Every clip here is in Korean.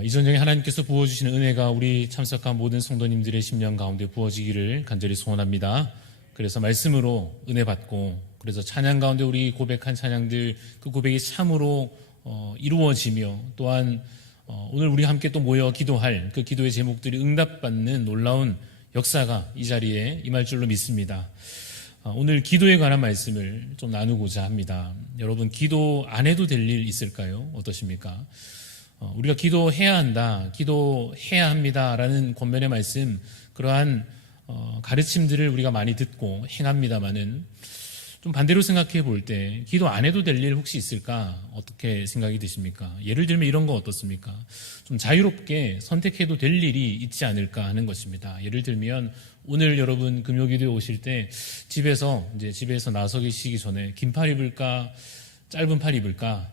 이 전쟁에 하나님께서 부어주시는 은혜가 우리 참석한 모든 성도님들의 심령 가운데 부어지기를 간절히 소원합니다. 그래서 말씀으로 은혜 받고, 그래서 찬양 가운데 우리 고백한 찬양들, 그 고백이 참으로 이루어지며, 또한 오늘 우리 함께 또 모여 기도할 그 기도의 제목들이 응답받는 놀라운 역사가 이 자리에 임할 줄로 믿습니다. 오늘 기도에 관한 말씀을 좀 나누고자 합니다. 여러분, 기도 안 해도 될 일 있을까요? 어떠십니까? 우리가 기도해야 한다, 기도해야 합니다 라는 권면의 말씀, 그러한 가르침들을 우리가 많이 듣고 행합니다마는, 좀 반대로 생각해 볼 때 기도 안 해도 될 일 혹시 있을까? 어떻게 생각이 드십니까? 예를 들면 이런 거 어떻습니까? 좀 자유롭게 선택해도 될 일이 있지 않을까 하는 것입니다. 예를 들면 오늘 여러분 금요기도에 오실 때 집에서 나서 계시기 전에 긴팔 입을까 짧은 팔 입을까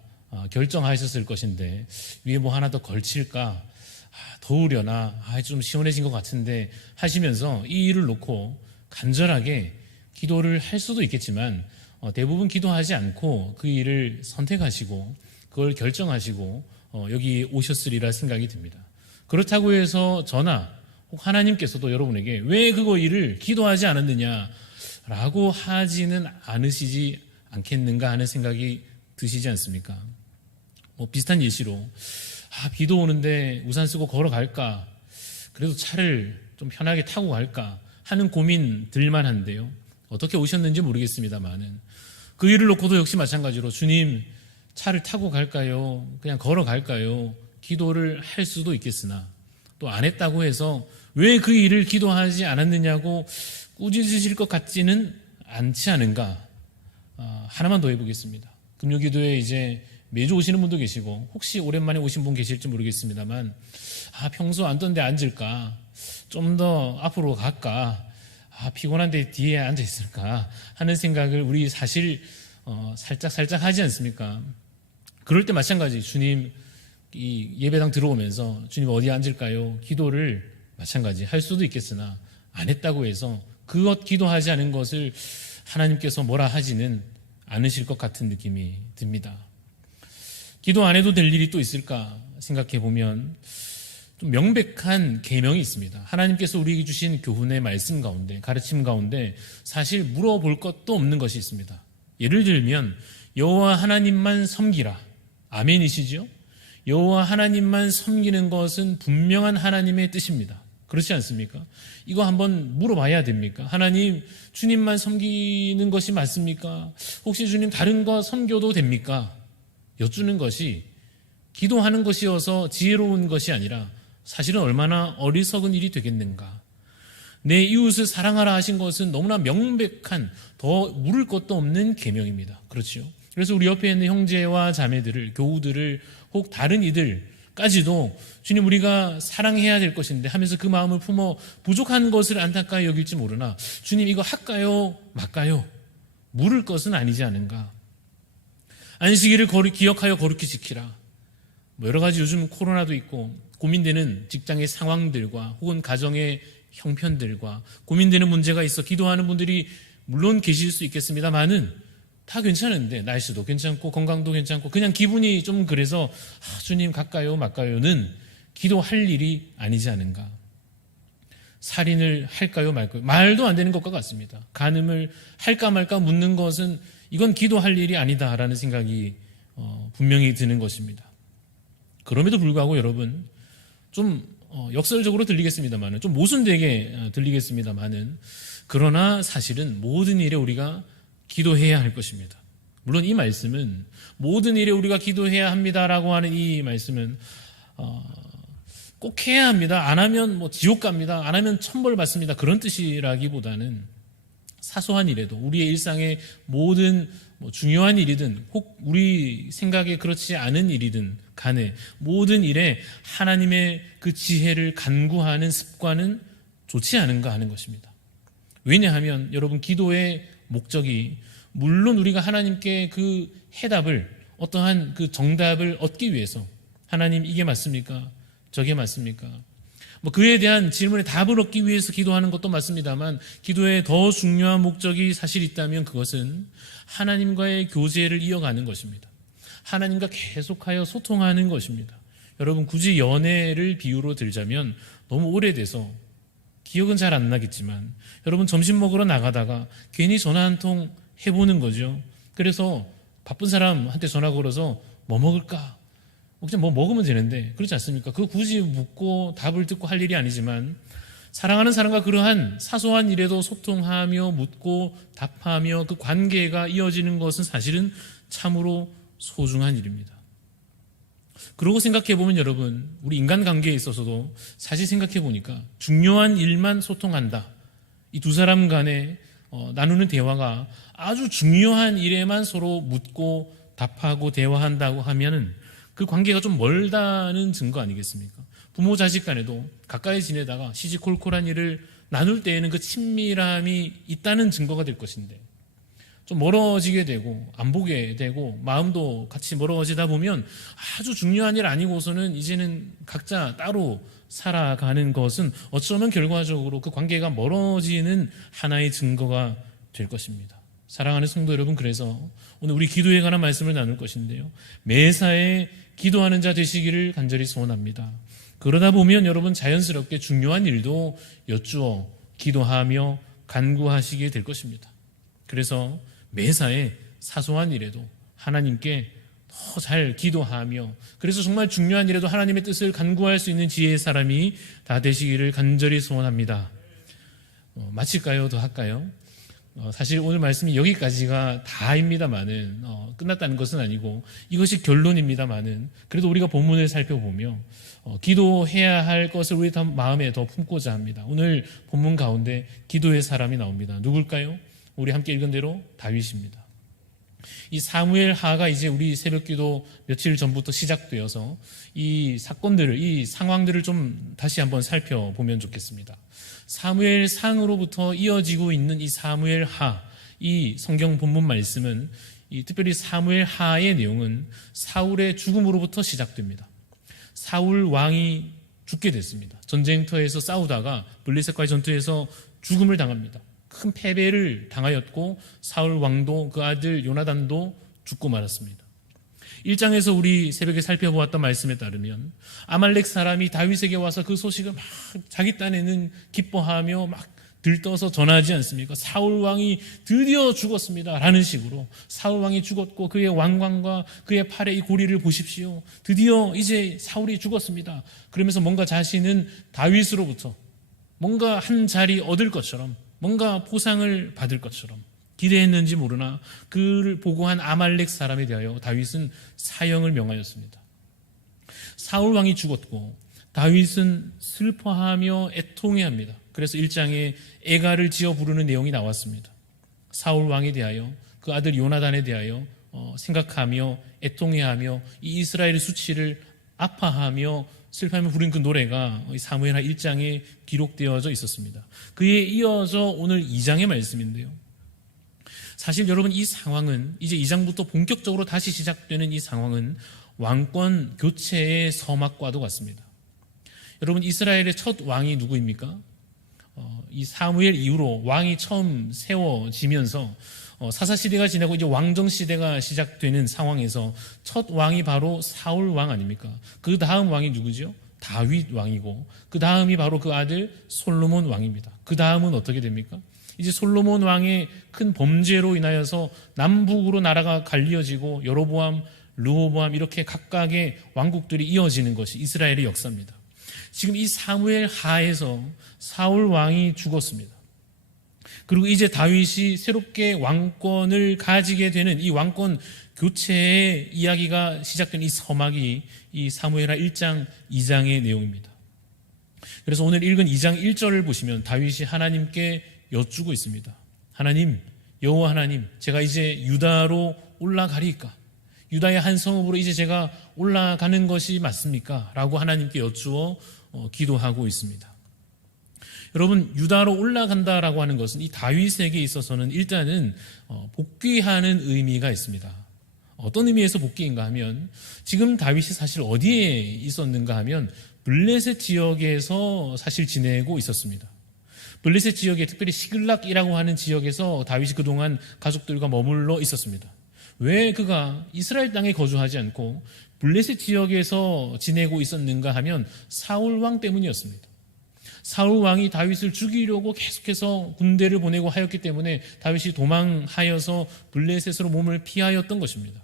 결정하셨을 것인데, 위에 뭐 하나 더 걸칠까, 더우려나, 좀 시원해진 것 같은데 하시면서 이 일을 놓고 간절하게 기도를 할 수도 있겠지만, 대부분 기도하지 않고 그 일을 선택하시고 그걸 결정하시고 여기 오셨으리라 생각이 듭니다. 그렇다고 해서 저나 혹 하나님께서도 여러분에게 왜 그거 일을 기도하지 않았느냐라고 하지는 않으시지 않겠는가 하는 생각이 드시지 않습니까? 비슷한 예시로 비도 오는데 우산 쓰고 걸어갈까, 그래도 차를 좀 편하게 타고 갈까 하는 고민 들만 한데요, 어떻게 오셨는지 모르겠습니다만은 그 일을 놓고도 역시 마찬가지로 주님, 차를 타고 갈까요? 그냥 걸어갈까요? 기도를 할 수도 있겠으나, 또 안 했다고 해서 왜 그 일을 기도하지 않았느냐고 꾸짖으실 것 같지는 않지 않은가. 하나만 더 해보겠습니다. 금요기도에 이제 매주 오시는 분도 계시고, 혹시 오랜만에 오신 분 계실지 모르겠습니다만, 평소 앉던 데 앉을까, 좀 더 앞으로 갈까, 피곤한데 뒤에 앉아 있을까 하는 생각을 우리 사실 살짝 하지 않습니까? 그럴 때 마찬가지, 주님, 이 예배당 들어오면서 주님 어디에 앉을까요? 기도를 마찬가지 할 수도 있겠으나, 안 했다고 해서 그것 기도하지 않은 것을 하나님께서 뭐라 하지는 않으실 것 같은 느낌이 듭니다. 기도 안 해도 될 일이 또 있을까 생각해 보면 좀 명백한 계명이 있습니다. 하나님께서 우리에게 주신 교훈의 말씀 가운데, 가르침 가운데 사실 물어볼 것도 없는 것이 있습니다. 예를 들면 여호와 하나님만 섬기라, 아멘이시죠? 여호와 하나님만 섬기는 것은 분명한 하나님의 뜻입니다. 그렇지 않습니까? 이거 한번 물어봐야 됩니까? 하나님, 주님만 섬기는 것이 맞습니까? 혹시 주님 다른 거 섬겨도 됩니까? 여쭈는 것이 기도하는 것이어서 지혜로운 것이 아니라 사실은 얼마나 어리석은 일이 되겠는가. 내 이웃을 사랑하라 하신 것은 너무나 명백한, 더 물을 것도 없는 계명입니다. 그렇죠? 그래서 우리 옆에 있는 형제와 자매들을, 교우들을, 혹 다른 이들까지도 주님, 우리가 사랑해야 될 것인데 하면서 그 마음을 품어 부족한 것을 안타까이 여길지 모르나, 주님 이거 할까요 말까요? 물을 것은 아니지 않은가. 안식일을 기억하여 거룩히 지키라. 여러 가지 요즘 코로나도 있고 고민되는 직장의 상황들과 혹은 가정의 형편들과 고민되는 문제가 있어 기도하는 분들이 물론 계실 수 있겠습니다만은, 다 괜찮은데, 날씨도 괜찮고 건강도 괜찮고 그냥 기분이 좀 그래서 주님 갈까요 말까요는 기도할 일이 아니지 않은가. 살인을 할까요 말까요, 말도 안 되는 것과 같습니다. 간음을 할까 말까 묻는 것은 이건 기도할 일이 아니다라는 생각이 분명히 드는 것입니다. 그럼에도 불구하고 여러분, 좀 역설적으로 들리겠습니다만은, 좀 모순되게 들리겠습니다만은, 그러나 사실은 모든 일에 우리가 기도해야 할 것입니다. 물론 이 말씀은 모든 일에 우리가 기도해야 합니다라고 하는 이 말씀은 꼭 해야 합니다, 안 하면 지옥 갑니다, 안 하면 천벌 받습니다, 그런 뜻이라기보다는 사소한 일에도, 우리의 일상의 모든 중요한 일이든 혹 우리 생각에 그렇지 않은 일이든 간에 모든 일에 하나님의 그 지혜를 간구하는 습관은 좋지 않은가 하는 것입니다. 왜냐하면 여러분, 기도의 목적이 물론 우리가 하나님께 그 해답을, 어떠한 그 정답을 얻기 위해서, 하나님 이게 맞습니까? 저게 맞습니까? 그에 대한 질문에 답을 얻기 위해서 기도하는 것도 맞습니다만, 기도의 더 중요한 목적이 사실 있다면 그것은 하나님과의 교제를 이어가는 것입니다. 하나님과 계속하여 소통하는 것입니다. 여러분 굳이 연애를 비유로 들자면 너무 오래돼서 기억은 잘 안 나겠지만 여러분 점심 먹으러 나가다가 괜히 전화 한 통 해보는 거죠. 그래서 바쁜 사람한테 전화 걸어서 뭐 먹을까? 그냥 뭐 먹으면 되는데 그렇지 않습니까? 그거 굳이 묻고 답을 듣고 할 일이 아니지만 사랑하는 사람과 그러한 사소한 일에도 소통하며 묻고 답하며 그 관계가 이어지는 것은 사실은 참으로 소중한 일입니다. 그러고 생각해 보면 여러분, 우리 인간관계에 있어서도 사실 생각해 보니까 중요한 일만 소통한다. 이 두 사람 간에 나누는 대화가 아주 중요한 일에만 서로 묻고 답하고 대화한다고 하면은 그 관계가 좀 멀다는 증거 아니겠습니까? 부모 자식 간에도 가까이 지내다가 시시콜콜한 일을 나눌 때에는 그 친밀함이 있다는 증거가 될 것인데 좀 멀어지게 되고 안 보게 되고 마음도 같이 멀어지다 보면 아주 중요한 일 아니고서는 이제는 각자 따로 살아가는 것은 어쩌면 결과적으로 그 관계가 멀어지는 하나의 증거가 될 것입니다. 사랑하는 성도 여러분, 그래서 오늘 우리 기도에 관한 말씀을 나눌 것인데요, 매사에 기도하는 자 되시기를 간절히 소원합니다. 그러다 보면 여러분 자연스럽게 중요한 일도 여쭈어 기도하며 간구하시게 될 것입니다. 그래서 매사에 사소한 일에도 하나님께 더 잘 기도하며, 그래서 정말 중요한 일에도 하나님의 뜻을 간구할 수 있는 지혜의 사람이 다 되시기를 간절히 소원합니다. 마칠까요? 더 할까요? 사실 오늘 말씀이 여기까지가 다입니다만은 끝났다는 것은 아니고 이것이 결론입니다만은 그래도 우리가 본문을 살펴보며 기도해야 할 것을 우리 마음에 더 품고자 합니다. 오늘 본문 가운데 기도의 사람이 나옵니다. 누굴까요? 우리 함께 읽은 대로 다윗입니다. 이 사무엘 하가 이제 우리 새벽기도 며칠 전부터 시작되어서 이 사건들을, 이 상황들을 좀 다시 한번 살펴보면 좋겠습니다. 사무엘 상으로부터 이어지고 있는 이 사무엘 하, 이 성경 본문 말씀은 특별히 사무엘 하의 내용은 사울의 죽음으로부터 시작됩니다. 사울 왕이 죽게 됐습니다. 전쟁터에서 싸우다가 블레셋과의 전투에서 죽음을 당합니다. 큰 패배를 당하였고 사울 왕도 그 아들 요나단도 죽고 말았습니다. 1장에서 우리 새벽에 살펴보았던 말씀에 따르면 아말렉 사람이 다윗에게 와서 그 소식을 막 자기 딴에는 기뻐하며 막 들떠서 전하지 않습니까? 사울 왕이 드디어 죽었습니다 라는 식으로, 사울 왕이 죽었고 그의 왕관과 그의 팔의 이 고리를 보십시오, 드디어 이제 사울이 죽었습니다, 그러면서 뭔가 자신은 다윗으로부터 뭔가 한 자리 얻을 것처럼, 뭔가 보상을 받을 것처럼 기대했는지 모르나 그를 보고한 아말렉 사람에 대하여 다윗은 사형을 명하였습니다. 사울 왕이 죽었고 다윗은 슬퍼하며 애통해합니다. 그래서 1장에 애가를 지어 부르는 내용이 나왔습니다. 사울 왕에 대하여, 그 아들 요나단에 대하여 생각하며 애통해하며 이 이스라엘의 수치를 아파하며 슬퍼하며 부른 그 노래가 사무엘하 1장에 기록되어져 있었습니다. 그에 이어져 오늘 2장의 말씀인데요, 사실 여러분 이 상황은 이제 2장부터 본격적으로 다시 시작되는 이 상황은 왕권 교체의 서막과도 같습니다. 여러분 이스라엘의 첫 왕이 누구입니까? 이 사무엘 이후로 왕이 처음 세워지면서 사사시대가 지나고 이제 왕정시대가 시작되는 상황에서 첫 왕이 바로 사울 왕 아닙니까? 그 다음 왕이 누구죠? 다윗 왕이고 그 다음이 바로 그 아들 솔로몬 왕입니다. 그 다음은 어떻게 됩니까? 이제 솔로몬 왕의 큰 범죄로 인하여서 남북으로 나라가 갈리어지고 여로보암, 르호보암 이렇게 각각의 왕국들이 이어지는 것이 이스라엘의 역사입니다. 지금 이 사무엘 하에서 사울 왕이 죽었습니다. 그리고 이제 다윗이 새롭게 왕권을 가지게 되는 이 왕권 교체의 이야기가 시작된 이 서막이 이 사무엘하 1장, 2장의 내용입니다. 그래서 오늘 읽은 2장 1절을 보시면 다윗이 하나님께 여쭈고 있습니다. 하나님, 여호와 하나님, 제가 이제 유다로 올라가리까? 유다의 한 성읍으로 이제 제가 올라가는 것이 맞습니까? 라고 하나님께 여쭈어 기도하고 있습니다. 여러분, 유다로 올라간다라고 하는 것은 이 다윗에게 있어서는 일단은 복귀하는 의미가 있습니다. 어떤 의미에서 복귀인가 하면, 지금 다윗이 사실 어디에 있었는가 하면 블레셋 지역에서 사실 지내고 있었습니다. 블레셋 지역에 특별히 시글락이라고 하는 지역에서 다윗이 그동안 가족들과 머물러 있었습니다. 왜 그가 이스라엘 땅에 거주하지 않고 블레셋 지역에서 지내고 있었는가 하면 사울 왕 때문이었습니다. 사울 왕이 다윗을 죽이려고 계속해서 군대를 보내고 하였기 때문에 다윗이 도망하여서 블레셋으로 몸을 피하였던 것입니다.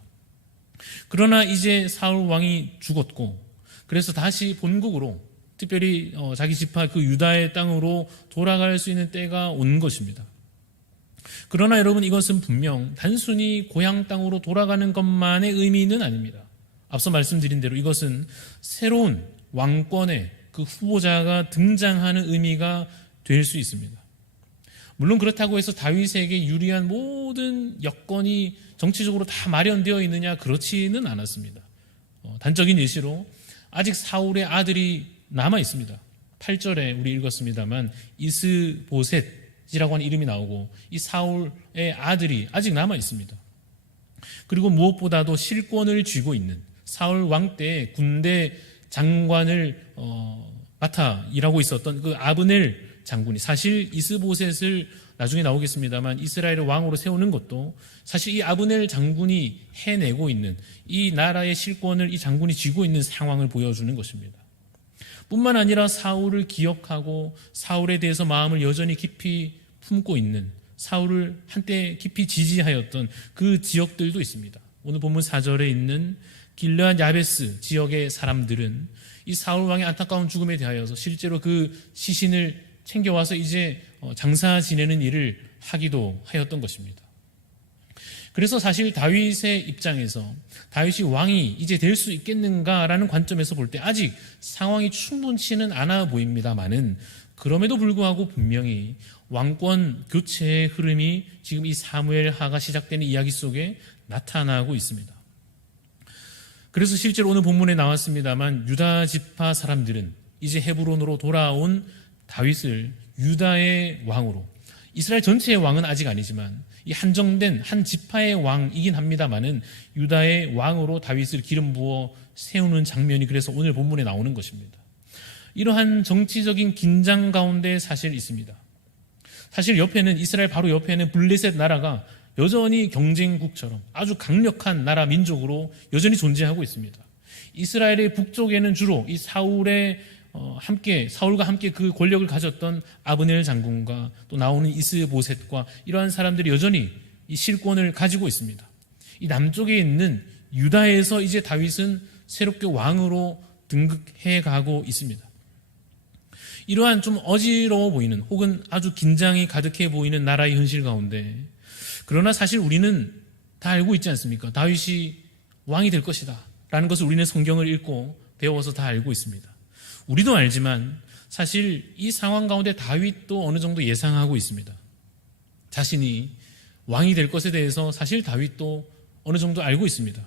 그러나 이제 사울 왕이 죽었고 그래서 다시 본국으로 특별히 자기 지파 그 유다의 땅으로 돌아갈 수 있는 때가 온 것입니다. 그러나 여러분 이것은 분명 단순히 고향 땅으로 돌아가는 것만의 의미는 아닙니다. 앞서 말씀드린 대로 이것은 새로운 왕권의 그 후보자가 등장하는 의미가 될 수 있습니다. 물론 그렇다고 해서 다윗에게 유리한 모든 여건이 정치적으로 다 마련되어 있느냐 그렇지는 않았습니다. 단적인 예시로 아직 사울의 아들이 남아 있습니다. 8절에 우리 읽었습니다만 이스보셋이라고 하는 이름이 나오고 이 사울의 아들이 아직 남아 있습니다. 그리고 무엇보다도 실권을 쥐고 있는 사울 왕 때 군대 장관을 맡아 일하고 있었던 그 아브넬 장군이 사실 이스보셋을 나중에 나오겠습니다만 이스라엘의 왕으로 세우는 것도 사실 이 아브넬 장군이 해내고 있는 이 나라의 실권을 이 장군이 쥐고 있는 상황을 보여주는 것입니다. 뿐만 아니라 사울을 기억하고 사울에 대해서 마음을 여전히 깊이 품고 있는 사울을 한때 깊이 지지하였던 그 지역들도 있습니다. 오늘 본문 4절에 있는 길르앗 야베스 지역의 사람들은 이 사울 왕의 안타까운 죽음에 대하여서 실제로 그 시신을 챙겨와서 이제 장사 지내는 일을 하기도 하였던 것입니다. 그래서 사실 다윗의 입장에서 다윗이 왕이 이제 될 수 있겠는가라는 관점에서 볼 때 아직 상황이 충분치는 않아 보입니다만은 그럼에도 불구하고 분명히 왕권 교체의 흐름이 지금 이 사무엘하가 시작되는 이야기 속에 나타나고 있습니다. 그래서 실제로 오늘 본문에 나왔습니다만 유다 지파 사람들은 이제 헤브론으로 돌아온 다윗을 유다의 왕으로, 이스라엘 전체의 왕은 아직 아니지만 이 한정된 한 지파의 왕이긴 합니다만은 유다의 왕으로 다윗을 기름 부어 세우는 장면이 그래서 오늘 본문에 나오는 것입니다. 이러한 정치적인 긴장 가운데 사실 있습니다. 사실 옆에는 이스라엘 바로 옆에는 블레셋 나라가 여전히 경쟁국처럼 아주 강력한 나라 민족으로 여전히 존재하고 있습니다. 이스라엘의 북쪽에는 주로 이 사울과 함께 그 권력을 가졌던 아브넬 장군과 또 나오는 이스보셋과 이러한 사람들이 여전히 이 실권을 가지고 있습니다. 이 남쪽에 있는 유다에서 이제 다윗은 새롭게 왕으로 등극해 가고 있습니다. 이러한 좀 어지러워 보이는 혹은 아주 긴장이 가득해 보이는 나라의 현실 가운데 그러나 사실 우리는 다 알고 있지 않습니까? 다윗이 왕이 될 것이다 라는 것을 우리는 성경을 읽고 배워서 다 알고 있습니다. 우리도 알지만 사실 이 상황 가운데 다윗도 어느 정도 예상하고 있습니다. 자신이 왕이 될 것에 대해서 사실 다윗도 어느 정도 알고 있습니다.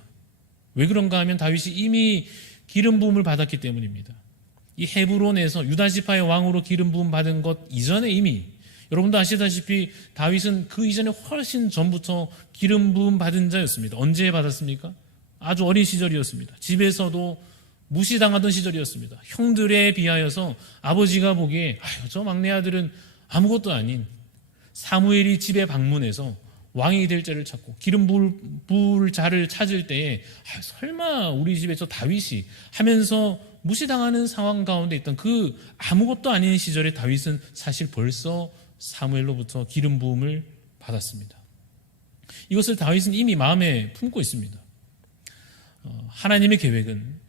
왜 그런가 하면 다윗이 이미 기름 부음을 받았기 때문입니다. 이 헤브론에서 유다 지파의 왕으로 기름 부음 받은 것 이전에 이미 여러분도 아시다시피 다윗은 그 이전에 훨씬 전부터 기름 부음 받은 자였습니다. 언제 받았습니까? 아주 어린 시절이었습니다. 집에서도 무시당하던 시절이었습니다. 형들에 비하여서 아버지가 보기에 저 막내 아들은 아무것도 아닌 사무엘이 집에 방문해서 왕이 될 자를 찾고 기름 부을 자를 찾을 때에 설마 우리 집에 저 다윗이 하면서 무시당하는 상황 가운데 있던 그 아무것도 아닌 시절에 다윗은 사실 벌써 사무엘로부터 기름 부음을 받았습니다. 이것을 다윗은 이미 마음에 품고 있습니다. 하나님의 계획은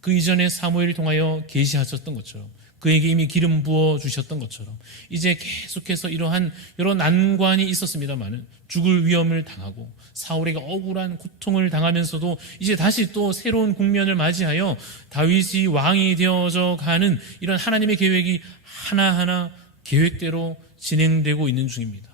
그 이전에 사무엘을 통하여 계시하셨던 것처럼 그에게 이미 기름 부어 주셨던 것처럼 이제 계속해서 이러한 여러 난관이 있었습니다마는 죽을 위험을 당하고 사울에게 억울한 고통을 당하면서도 이제 다시 또 새로운 국면을 맞이하여 다윗이 왕이 되어져 가는 이런 하나님의 계획이 하나하나 계획대로 진행되고 있는 중입니다.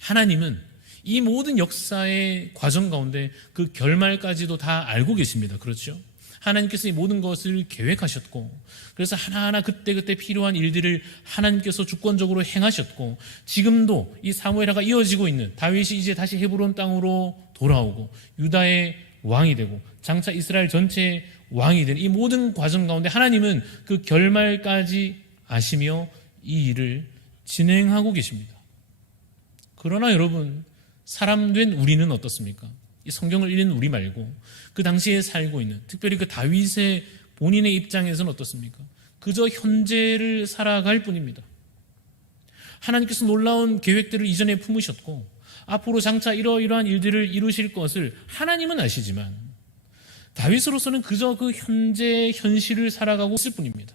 하나님은 이 모든 역사의 과정 가운데 그 결말까지도 다 알고 계십니다. 그렇죠? 하나님께서 이 모든 것을 계획하셨고 그래서 하나하나 그때그때 필요한 일들을 하나님께서 주권적으로 행하셨고 지금도 이 사무엘하가 이어지고 있는 다윗이 이제 다시 헤브론 땅으로 돌아오고 유다의 왕이 되고 장차 이스라엘 전체의 왕이 되는 이 모든 과정 가운데 하나님은 그 결말까지 아시며 이 일을 진행하고 계십니다. 그러나 여러분 사람 된 우리는 어떻습니까? 이 성경을 읽는 우리 말고 그 당시에 살고 있는, 특별히 그 다윗의 본인의 입장에서는 어떻습니까? 그저 현재를 살아갈 뿐입니다. 하나님께서 놀라운 계획들을 이전에 품으셨고 앞으로 장차 이러이러한 일들을 이루실 것을 하나님은 아시지만 다윗으로서는 그저 그 현재의 현실을 살아가고 있을 뿐입니다.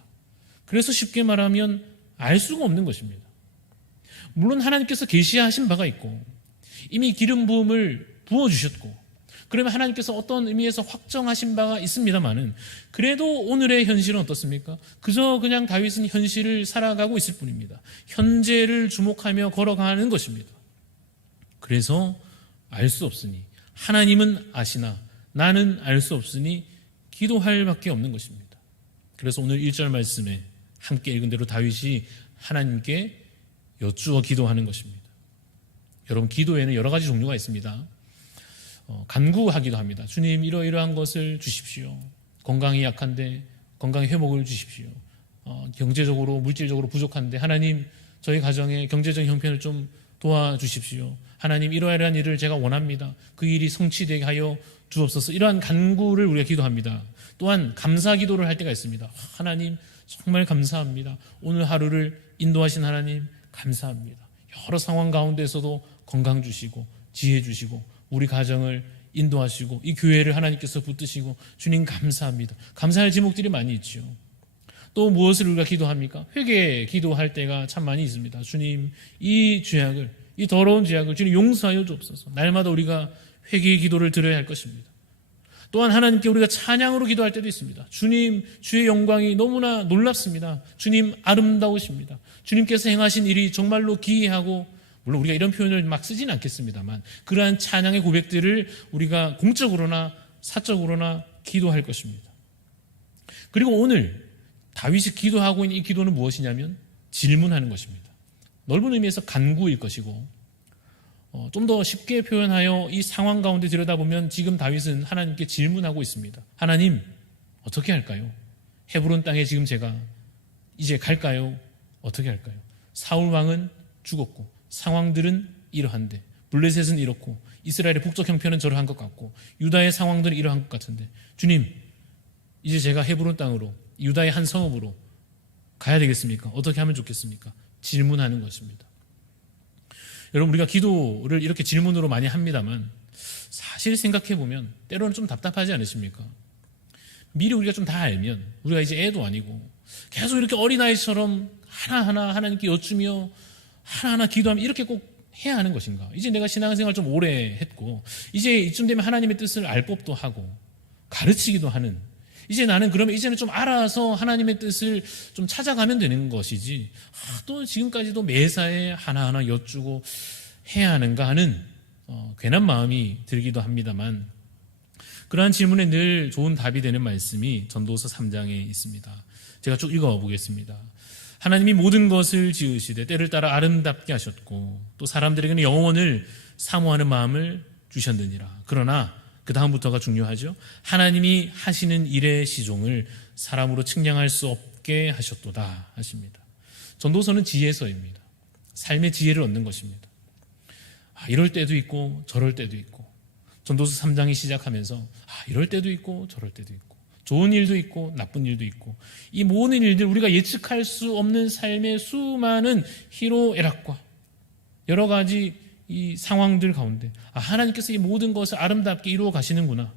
그래서 쉽게 말하면 알 수가 없는 것입니다. 물론 하나님께서 계시하신 바가 있고 이미 기름 부음을 부어주셨고 그러면 하나님께서 어떤 의미에서 확정하신 바가 있습니다만은 그래도 오늘의 현실은 어떻습니까? 그저 그냥 다윗은 현실을 살아가고 있을 뿐입니다. 현재를 주목하며 걸어가는 것입니다. 그래서 알 수 없으니 하나님은 아시나 나는 알 수 없으니 기도할 밖에 없는 것입니다. 그래서 오늘 1절 말씀에 함께 읽은 대로 다윗이 하나님께 여쭈어 기도하는 것입니다. 여러분, 기도에는 여러 가지 종류가 있습니다. 간구하기도 합니다. 주님, 이러이러한 것을 주십시오. 건강이 약한데 건강의 회복을 주십시오. 경제적으로 물질적으로 부족한데 하나님 저희 가정의 경제적인 형편을 좀 도와주십시오. 하나님, 이러이러한 일을 제가 원합니다. 그 일이 성취되게 하여 주옵소서. 이러한 간구를 우리가 기도합니다. 또한 감사 기도를 할 때가 있습니다. 하나님 정말 감사합니다. 오늘 하루를 인도하신 하나님 감사합니다. 여러 상황 가운데서도 건강 주시고 지혜 주시고 우리 가정을 인도하시고 이 교회를 하나님께서 붙드시고 주님 감사합니다. 감사할 제목들이 많이 있죠. 또 무엇을 우리가 기도합니까? 회개 기도할 때가 참 많이 있습니다. 주님, 이 죄악을, 이 더러운 죄악을 주님 용서하여 주옵소서. 날마다 우리가 회개의 기도를 드려야 할 것입니다. 또한 하나님께 우리가 찬양으로 기도할 때도 있습니다. 주님, 주의 영광이 너무나 놀랍습니다. 주님, 아름다우십니다. 주님께서 행하신 일이 정말로 기이하고, 물론 우리가 이런 표현을 막 쓰지는 않겠습니다만 그러한 찬양의 고백들을 우리가 공적으로나 사적으로나 기도할 것입니다. 그리고 오늘 다윗이 기도하고 있는 이 기도는 무엇이냐면 질문하는 것입니다. 넓은 의미에서 간구일 것이고, 좀 더 쉽게 표현하여 이 상황 가운데 들여다보면 지금 다윗은 하나님께 질문하고 있습니다. 하나님, 어떻게 할까요? 헤브론 땅에 지금 제가 이제 갈까요? 어떻게 할까요? 사울 왕은 죽었고 상황들은 이러한데, 블레셋은 이렇고 이스라엘의 북쪽 형편은 저러한 것 같고 유다의 상황들은 이러한 것 같은데, 주님, 이제 제가 헤브론 땅으로 유다의 한 성읍으로 가야 되겠습니까? 어떻게 하면 좋겠습니까? 질문하는 것입니다. 여러분, 우리가 기도를 이렇게 질문으로 많이 합니다만 사실 생각해보면 때로는 좀 답답하지 않으십니까? 미리 우리가 좀 다 알면, 우리가 이제 애도 아니고 계속 이렇게 어린아이처럼 하나하나 하나님께 여쭈며 하나하나 기도하면 이렇게 꼭 해야 하는 것인가? 이제 내가 신앙생활 좀 오래 했고 이제 이쯤 되면 하나님의 뜻을 알 법도 하고 가르치기도 하는, 이제 나는 그러면 이제는 좀 알아서 하나님의 뜻을 좀 찾아가면 되는 것이지 또 지금까지도 매사에 하나하나 여쭈고 해야 하는가 하는 괜한 마음이 들기도 합니다만, 그러한 질문에 늘 좋은 답이 되는 말씀이 전도서 3장에 있습니다. 제가 쭉 읽어보겠습니다. 하나님이 모든 것을 지으시되 때를 따라 아름답게 하셨고 또 사람들에게는 영원을 사모하는 마음을 주셨느니라. 그러나 그 다음부터가 중요하죠. 하나님이 하시는 일의 시종을 사람으로 측량할 수 없게 하셨도다 하십니다. 전도서는 지혜서입니다. 삶의 지혜를 얻는 것입니다. 이럴 때도 있고 저럴 때도 있고, 전도서 3장이 시작하면서 이럴 때도 있고 저럴 때도 있고, 좋은 일도 있고 나쁜 일도 있고, 이 모든 일들, 우리가 예측할 수 없는 삶의 수많은 희로애락과 여러 가지 이 상황들 가운데 하나님께서 이 모든 것을 아름답게 이루어 가시는구나,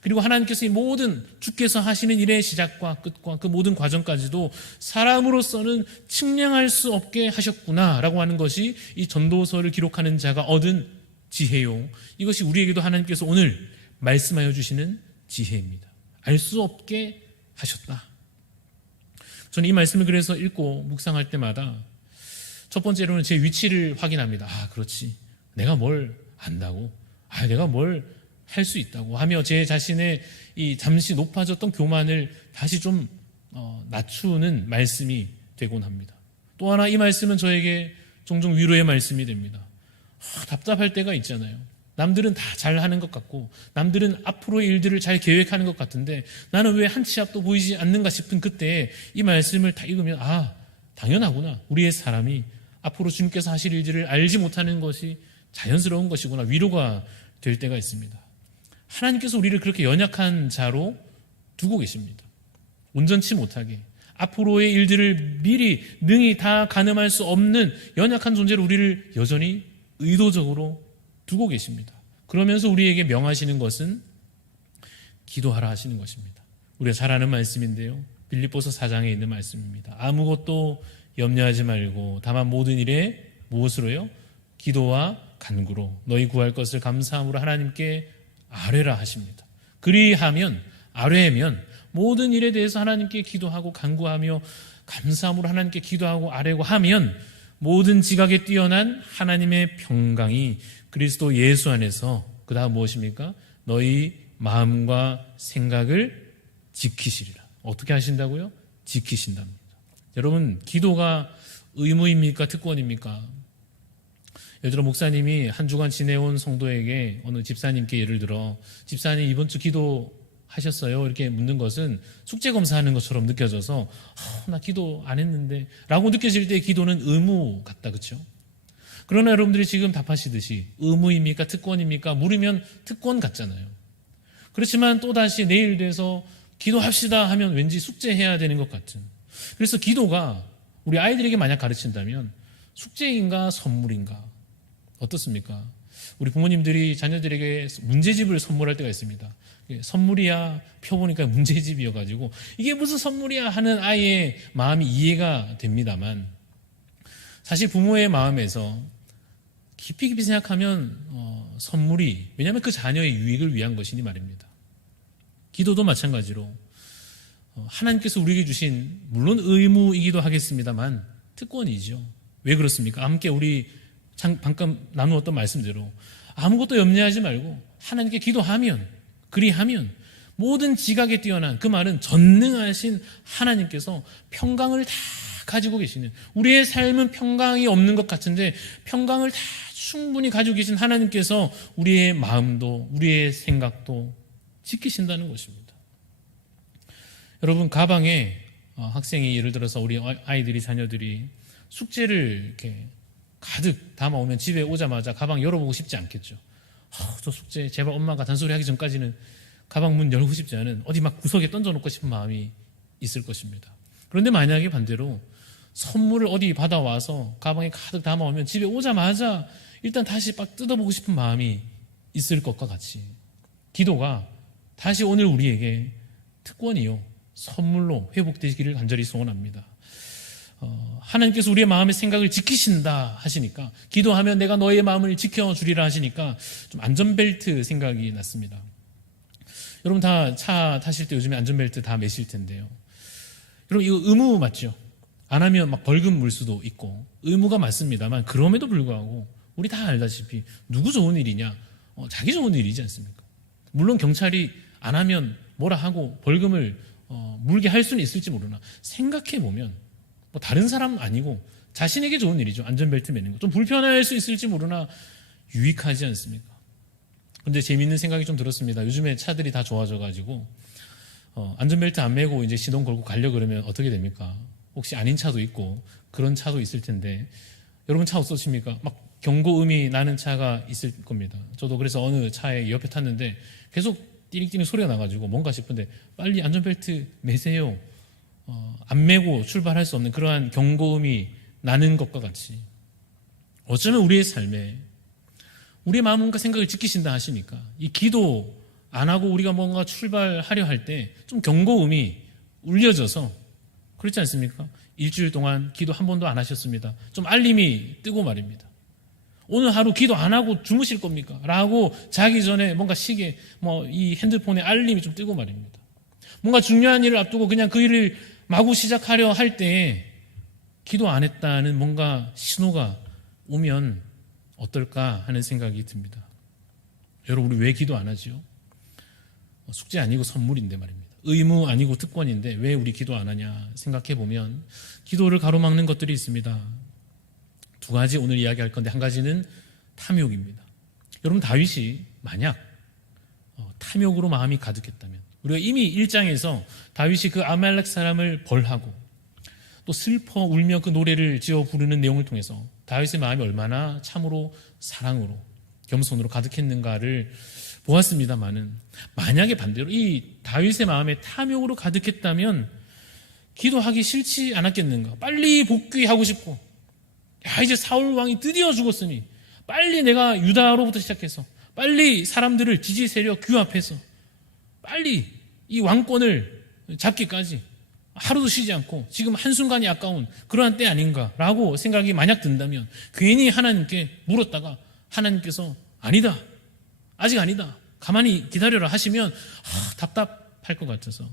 그리고 하나님께서 이 모든 주께서 하시는 일의 시작과 끝과 그 모든 과정까지도 사람으로서는 측량할 수 없게 하셨구나 라고 하는 것이 이 전도서를 기록하는 자가 얻은 지혜요, 이것이 우리에게도 하나님께서 오늘 말씀하여 주시는 지혜입니다. 알 수 없게 하셨다. 저는 이 말씀을 그래서 읽고 묵상할 때마다 첫 번째로는 제 위치를 확인합니다. 그렇지, 내가 뭘 안다고, 내가 뭘 할 수 있다고 하며 제 자신의 이 잠시 높아졌던 교만을 다시 좀 낮추는 말씀이 되곤 합니다. 또 하나, 이 말씀은 저에게 종종 위로의 말씀이 됩니다. 답답할 때가 있잖아요. 남들은 다 잘하는 것 같고 남들은 앞으로의 일들을 잘 계획하는 것 같은데 나는 왜 한 치 앞도 보이지 않는가 싶은 그때에 이 말씀을 다 읽으면 당연하구나, 우리의 사람이 앞으로 주님께서 하실 일들을 알지 못하는 것이 자연스러운 것이구나, 위로가 될 때가 있습니다. 하나님께서 우리를 그렇게 연약한 자로 두고 계십니다. 온전치 못하게 앞으로의 일들을 미리 능히 다 가늠할 수 없는 연약한 존재로 우리를 여전히 의도적으로 두고 계십니다. 그러면서 우리에게 명하시는 것은 기도하라 하시는 것입니다. 우리가 잘 아는 말씀인데요, 빌립보서 4장에 있는 말씀입니다. 아무것도 염려하지 말고 다만 모든 일에 무엇으로요? 기도와 간구로 너희 구할 것을 감사함으로 하나님께 아뢰라 하십니다. 그리하면, 아뢰면 모든 일에 대해서 하나님께 기도하고 간구하며 감사함으로 하나님께 기도하고 아뢰고 하면 모든 지각에 뛰어난 하나님의 평강이 그리스도 예수 안에서, 그 다음 무엇입니까? 너희 마음과 생각을 지키시리라. 어떻게 하신다고요? 지키신답니다. 여러분, 기도가 의무입니까? 특권입니까? 예를 들어 목사님이 한 주간 지내온 성도에게 어느 집사님께 예를 들어 집사님 이번 주 기도하셨어요? 이렇게 묻는 것은 숙제 검사하는 것처럼 느껴져서 나 기도 안 했는데 라고 느껴질 때 기도는 의무 같다, 그렇죠? 그러나 여러분들이 지금 답하시듯이 의무입니까? 특권입니까? 물으면 특권 같잖아요. 그렇지만 또다시 내일 돼서 기도합시다 하면 왠지 숙제해야 되는 것 같은. 그래서 기도가 우리 아이들에게 만약 가르친다면 숙제인가 선물인가? 어떻습니까? 우리 부모님들이 자녀들에게 문제집을 선물할 때가 있습니다. 선물이야 펴보니까 문제집이어가지고 이게 무슨 선물이야 하는 아이의 마음이 이해가 됩니다만, 사실 부모의 마음에서 깊이 생각하면 선물이, 왜냐하면 그 자녀의 유익을 위한 것이니 말입니다. 기도도 마찬가지로 하나님께서 우리에게 주신, 물론 의무이기도 하겠습니다만 특권이죠. 왜 그렇습니까? 함께 우리 방금 나누었던 말씀대로 아무것도 염려하지 말고 하나님께 기도하면, 그리하면 모든 지각에 뛰어난, 그 말은 전능하신 하나님께서 평강을 다 가지고 계시는, 우리의 삶은 평강이 없는 것 같은데 평강을 다 충분히 가지고 계신 하나님께서 우리의 마음도 우리의 생각도 지키신다는 것입니다. 여러분, 가방에 학생이 예를 들어서 우리 아이들이, 자녀들이 숙제를 이렇게 가득 담아오면 집에 오자마자 가방 열어보고 싶지 않겠죠. 저 숙제 제발 엄마가 잔소리 하기 전까지는 가방 문 열고 싶지 않은, 어디 막 구석에 던져놓고 싶은 마음이 있을 것입니다. 그런데 만약에 반대로 선물을 어디 받아와서 가방에 가득 담아오면 집에 오자마자 일단 다시 막 뜯어보고 싶은 마음이 있을 것과 같이 기도가 다시 오늘 우리에게 특권이요 선물로 회복되기를 간절히 소원합니다. 하나님께서 우리의 마음의 생각을 지키신다 하시니까, 기도하면 내가 너의 마음을 지켜주리라 하시니까 좀 안전벨트 생각이 났습니다. 여러분 다 차 타실 때 요즘에 안전벨트 다 매실 텐데요. 여러분 이거 의무 맞죠? 안 하면 막 벌금 물 수도 있고 의무가 맞습니다만, 그럼에도 불구하고 우리 다 알다시피 누구 좋은 일이냐? 자기 좋은 일이지 않습니까? 물론 경찰이 안 하면 뭐라 하고 벌금을 물게 할 수는 있을지 모르나, 생각해보면 뭐 다른 사람 아니고 자신에게 좋은 일이죠. 안전벨트 매는 거. 좀 불편할 수 있을지 모르나 유익하지 않습니까? 근데 재미있는 생각이 좀 들었습니다. 요즘에 차들이 다 좋아져가지고 안전벨트 안 매고 이제 시동 걸고 가려 그러면 어떻게 됩니까? 혹시 아닌 차도 있고 그런 차도 있을 텐데, 여러분 차 어떠십니까? 막 경고음이 나는 차가 있을 겁니다. 저도 그래서 어느 차에 옆에 탔는데 계속 띠링띠링 소리가 나가지고 뭔가 싶은데 빨리 안전벨트 매세요. 안 매고 출발할 수 없는 그러한 경고음이 나는 것과 같이, 어쩌면 우리의 삶에 우리의 마음과 생각을 지키신다 하시니까 이 기도 안 하고 우리가 뭔가 출발하려 할 때 좀 경고음이 울려져서, 그렇지 않습니까? 일주일 동안 기도 한 번도 안 하셨습니다. 좀 알림이 뜨고 말입니다. 오늘 하루 기도 안 하고 주무실 겁니까? 라고 자기 전에 뭔가 시계, 이 핸드폰에 알림이 좀 뜨고 말입니다. 뭔가 중요한 일을 앞두고 그냥 그 일을 마구 시작하려 할 때에 기도 안 했다는 뭔가 신호가 오면 어떨까 하는 생각이 듭니다. 여러분, 우리 왜 기도 안 하지요? 숙제 아니고 선물인데 말입니다. 의무 아니고 특권인데 왜 우리 기도 안 하냐 생각해 보면 기도를 가로막는 것들이 있습니다. 두 가지 오늘 이야기할 건데, 한 가지는 탐욕입니다. 여러분, 다윗이 만약 탐욕으로 마음이 가득했다면, 우리가 이미 1장에서 다윗이 그 아말렉 사람을 벌하고 또 슬퍼 울며 그 노래를 지어 부르는 내용을 통해서 다윗의 마음이 얼마나 참으로 사랑으로 겸손으로 가득했는가를 보았습니다만은 만약에 반대로 이 다윗의 마음에 탐욕으로 가득했다면 기도하기 싫지 않았겠는가? 빨리 복귀하고 싶고, 야, 이제 사울 왕이 드디어 죽었으니 빨리 내가 유다로부터 시작해서 빨리 사람들을 지지 세력 규합해서 빨리 이 왕권을 잡기까지 하루도 쉬지 않고 지금 한순간이 아까운 그러한 때 아닌가라고 생각이 만약 든다면 괜히 하나님께 물었다가 하나님께서 아니다, 아직 아니다, 가만히 기다려라 하시면 답답할 것 같아서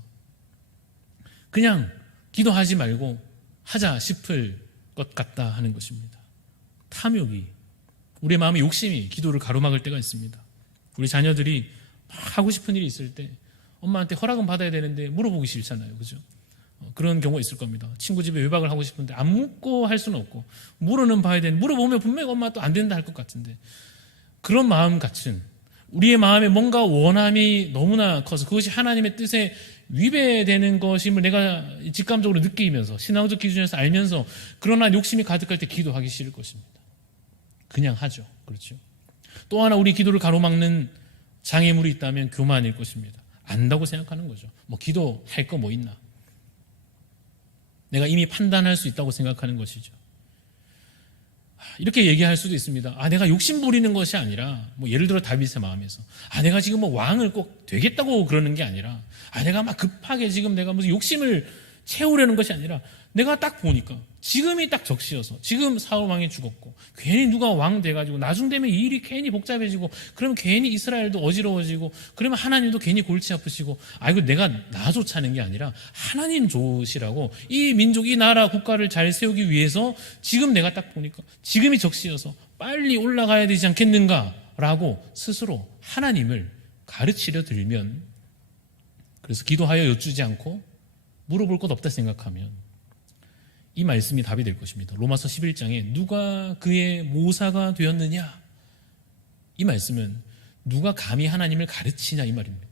그냥 기도하지 말고 하자 싶을 것 같다 하는 것입니다. 탐욕이, 우리의 마음의 욕심이 기도를 가로막을 때가 있습니다. 우리 자녀들이 막 하고 싶은 일이 있을 때 엄마한테 허락은 받아야 되는데 물어보기 싫잖아요. 그죠? 그런 경우가 있을 겁니다. 친구 집에 외박을 하고 싶은데 안 묻고 할 수는 없고 물어는 봐야 되는데 물어보면 분명히 엄마 또 안 된다 할 것 같은데, 그런 마음 같은 우리의 마음에 뭔가 원함이 너무나 커서 그것이 하나님의 뜻에 위배되는 것임을 내가 직감적으로 느끼면서 신앙적 기준에서 알면서 그러나 욕심이 가득할 때 기도하기 싫을 것입니다. 그냥 하죠. 그렇죠. 또 하나 우리 기도를 가로막는 장애물이 있다면 교만일 것입니다. 안다고 생각하는 거죠. 뭐 기도할 거 뭐 있나, 내가 이미 판단할 수 있다고 생각하는 것이죠. 이렇게 얘기할 수도 있습니다. 내가 욕심 부리는 것이 아니라, 뭐 예를 들어 다윗의 마음에서 내가 지금 뭐 왕을 꼭 되겠다고 그러는 게 아니라, 내가 막 급하게 지금 내가 무슨 욕심을 채우려는 것이 아니라, 내가 딱 보니까 지금이 딱 적시여서 지금 사울 왕이 죽었고 괜히 누가 왕 돼가지고 나중 되면 이 일이 괜히 복잡해지고 그러면 괜히 이스라엘도 어지러워지고 그러면 하나님도 괜히 골치 아프시고, 이거 내가 나 좋자는 게 아니라 하나님 좋으시라고 이 민족, 이 나라, 국가를 잘 세우기 위해서 지금 내가 딱 보니까 지금이 적시여서 빨리 올라가야 되지 않겠는가라고 스스로 하나님을 가르치려 들면, 그래서 기도하여 여쭈지 않고 물어볼 것 없다 생각하면 이 말씀이 답이 될 것입니다. 로마서 11장에 누가 그의 모사가 되었느냐, 이 말씀은 누가 감히 하나님을 가르치냐 이 말입니다.